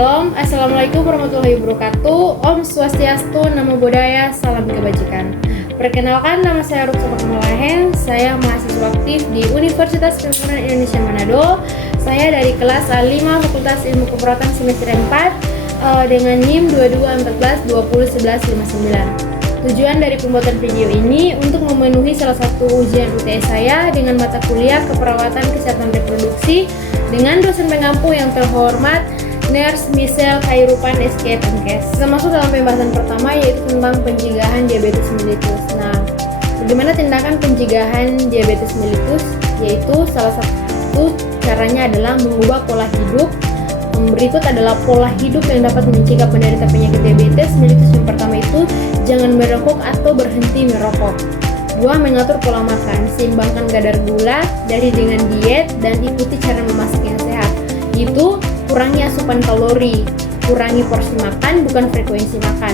Shalom, Assalamualaikum warahmatullahi wabarakatuh. Om Swastiastu, Namo Buddhaya, Salam Kebajikan. Perkenalkan, nama saya Ruksa Pakmalaheng. Saya mahasiswa aktif di Universitas Pembangunan Indonesia Manado. Saya dari kelas A5 Fakultas Ilmu Keperawatan semester 4 dengan NIM 2214201159. Tujuan dari pembuatan video ini untuk memenuhi salah satu ujian UTS saya dengan mata kuliah Keperawatan Kesehatan Reproduksi dengan dosen pengampu yang terhormat Nurse Michelle Khairupan SK Tenkes. Kita masuk dalam pembahasan pertama, yaitu tentang pencegahan diabetes mellitus. Nah, bagaimana tindakan pencegahan diabetes mellitus? Yaitu salah satu caranya adalah mengubah pola hidup. Berikut adalah pola hidup yang dapat mencegah penderita penyakit diabetes mellitus. Yang pertama itu, jangan merokok atau berhenti merokok. 2. Mengatur pola makan, seimbangkan kadar gula dari dengan diet dan ikuti cara memasak yang sehat. Itu kurangi asupan kalori, kurangi porsi makan, bukan frekuensi makan.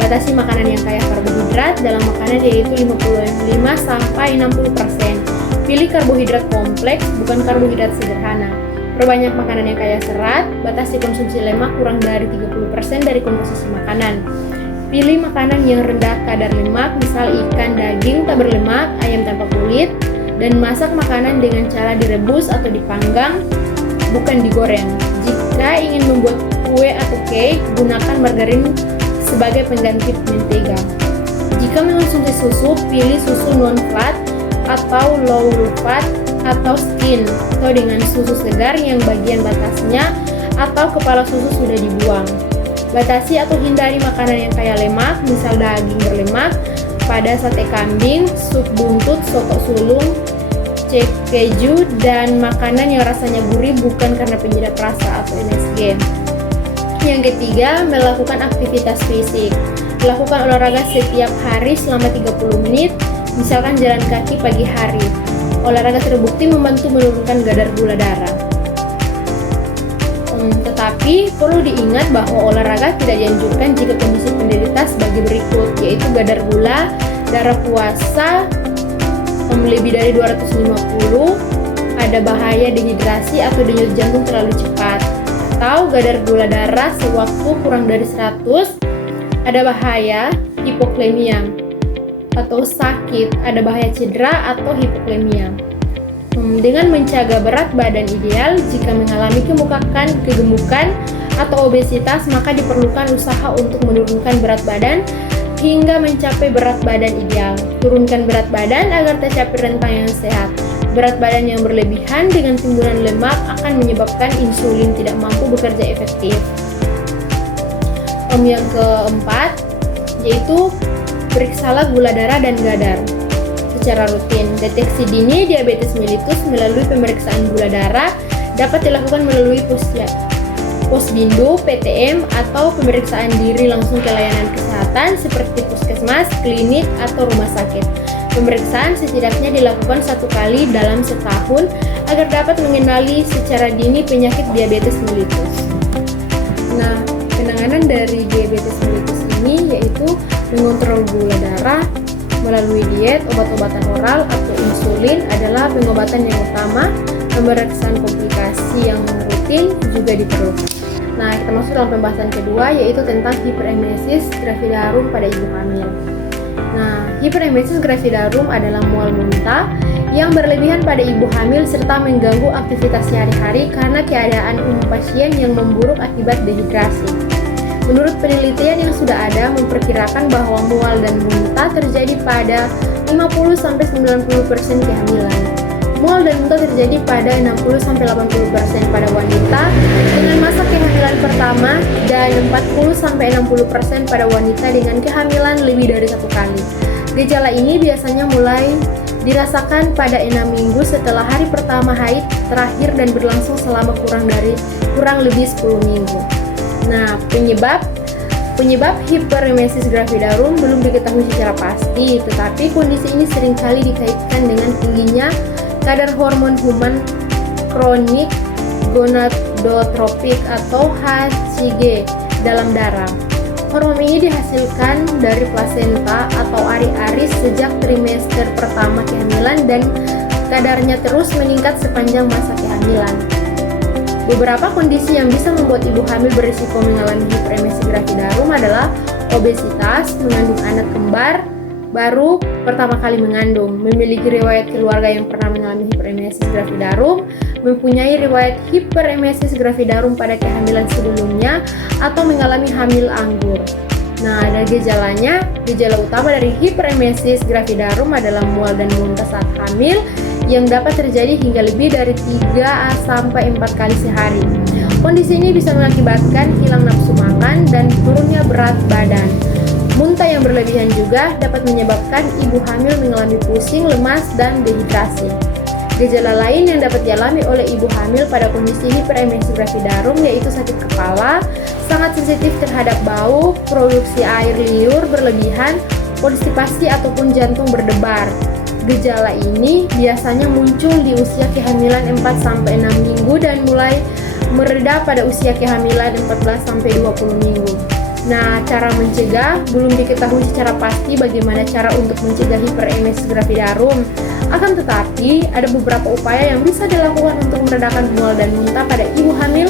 Batasi makanan yang kaya karbohidrat dalam makanan, yaitu 55-60%. Pilih karbohidrat kompleks, bukan karbohidrat sederhana. Perbanyak makanan yang kaya serat, batasi konsumsi lemak kurang dari 30% dari komposisi makanan. Pilih makanan yang rendah kadar lemak, misal ikan, daging tak berlemak, ayam tanpa kulit, dan masak makanan dengan cara direbus atau dipanggang, bukan digoreng. Jika ingin membuat kue atau cake, gunakan margarin sebagai pengganti mentega. Jika mengonsumsi susu, pilih susu non-fat atau low fat atau skim, atau dengan susu segar yang bagian batasnya atau kepala susu sudah dibuang. Batasi atau hindari makanan yang kaya lemak, misal daging berlemak, pada sate kambing, sup buntut, soto sulung, cake keju, dan makanan yang rasanya gurih bukan karena penyedap rasa atau MSG. Yang ketiga, melakukan aktivitas fisik. Lakukan olahraga setiap hari selama 30 menit, misalkan jalan kaki pagi hari. Olahraga terbukti membantu menurunkan kadar gula darah. Tetapi perlu diingat bahwa olahraga tidak dianjurkan jika kondisi penderita sebagai berikut, yaitu kadar gula darah puasa lebih dari 250, ada bahaya dehidrasi atau denyut jantung terlalu cepat, atau kadar gula darah sewaktu kurang dari 100, ada bahaya hipoklemia atau sakit, ada bahaya cedera atau hipoklemia. Dengan menjaga berat badan ideal, jika mengalami kegemukan atau obesitas, maka diperlukan usaha untuk menurunkan berat badan hingga mencapai berat badan ideal. Turunkan berat badan agar tercapai rentang yang sehat. Berat badan yang berlebihan dengan timbunan lemak akan menyebabkan insulin tidak mampu bekerja efektif. Yang keempat, yaitu periksalah gula darah dan kadar secara rutin. Deteksi dini diabetes mellitus melalui pemeriksaan gula darah dapat dilakukan melalui posbindu, PTM, atau pemeriksaan diri langsung ke layanan kesehatan seperti puskesmas, klinik, atau rumah sakit. Pemeriksaan setidaknya dilakukan 1 kali dalam setahun agar dapat mengenali secara dini penyakit diabetes mellitus. Nah, penanganan dari diabetes mellitus ini yaitu mengontrol gula darah melalui diet, obat-obatan oral, atau insulin adalah pengobatan yang utama. Pemeriksaan komplikasi yang rutin juga diperlukan. Nah, kita masuk dalam pembahasan kedua, yaitu tentang hiperemesis gravidarum pada ibu hamil. Nah, hiperemesis gravidarum adalah mual muntah yang berlebihan pada ibu hamil serta mengganggu aktivitas sehari-hari karena keadaan umum pasien yang memburuk akibat dehidrasi. Menurut penelitian yang sudah ada, memperkirakan bahwa mual dan muntah terjadi pada 50-90% kehamilan. Mual dan muntah terjadi pada 60-80% pada wanita dengan masa kehamilan pertama dan 40-60% pada wanita dengan kehamilan lebih dari 1 kali. Gejala ini biasanya mulai dirasakan pada 6 minggu setelah hari pertama haid terakhir dan berlangsung selama kurang lebih 10 minggu. Nah, penyebab hiperemesis gravidarum belum diketahui secara pasti, tetapi kondisi ini seringkali dikaitkan dengan tingginya kadar hormon human kronik gonadotropik atau HCG dalam darah. Hormon ini dihasilkan dari plasenta atau ari-ari sejak trimester pertama kehamilan dan kadarnya terus meningkat sepanjang masa kehamilan. Beberapa kondisi yang bisa membuat ibu hamil berisiko mengalami hiperemesi gravidarum adalah obesitas, mengandung anak kembar, baru pertama kali mengandung, memiliki riwayat keluarga yang pernah mengalami hiperemesis gravidarum, mempunyai riwayat hiperemesis gravidarum pada kehamilan sebelumnya, atau mengalami hamil anggur. Nah, dari gejalanya, gejala utama dari hiperemesis gravidarum adalah mual dan muntah saat hamil yang dapat terjadi hingga lebih dari 3-4 kali sehari. Kondisi ini bisa mengakibatkan hilang nafsu makan dan turunnya berat badan. Muntah yang berlebihan juga dapat menyebabkan ibu hamil mengalami pusing, lemas, dan dehidrasi. Gejala lain yang dapat dialami oleh ibu hamil pada kondisi hiperemesis gravidarum yaitu sakit kepala, sangat sensitif terhadap bau, produksi air liur berlebihan, konstipasi ataupun jantung berdebar. Gejala ini biasanya muncul di usia kehamilan 4-6 minggu dan mulai mereda pada usia kehamilan 14-20 minggu. Nah, cara mencegah belum diketahui secara pasti bagaimana cara untuk mencegah hiperemesis gravidarum. Akan tetapi, ada beberapa upaya yang bisa dilakukan untuk meredakan mual dan muntah pada ibu hamil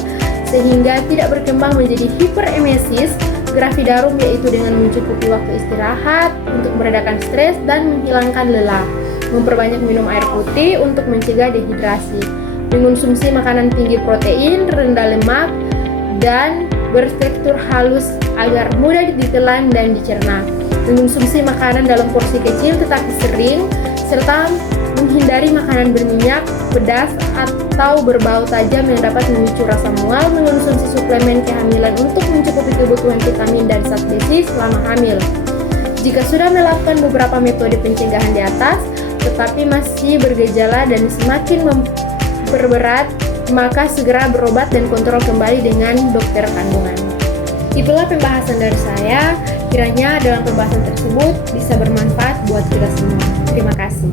sehingga tidak berkembang menjadi hiperemesis gravidarum, yaitu dengan mencukupi waktu istirahat untuk meredakan stres dan menghilangkan lelah, memperbanyak minum air putih untuk mencegah dehidrasi, mengonsumsi makanan tinggi protein, rendah lemak, dan bertekstur halus agar mudah ditelan dan dicerna, mengonsumsi makanan dalam porsi kecil tetapi sering, serta menghindari makanan berminyak, pedas, atau berbau tajam yang dapat memicu rasa mual, mengonsumsi suplemen kehamilan untuk mencukupi kebutuhan vitamin dan zat besi selama hamil. Jika sudah melakukan beberapa metode pencegahan di atas, tetapi masih bergejala dan semakin memperberat, maka segera berobat dan kontrol kembali dengan dokter kandungan. Itulah pembahasan dari saya. Kiranya dalam pembahasan tersebut bisa bermanfaat buat kita semua. Terima kasih.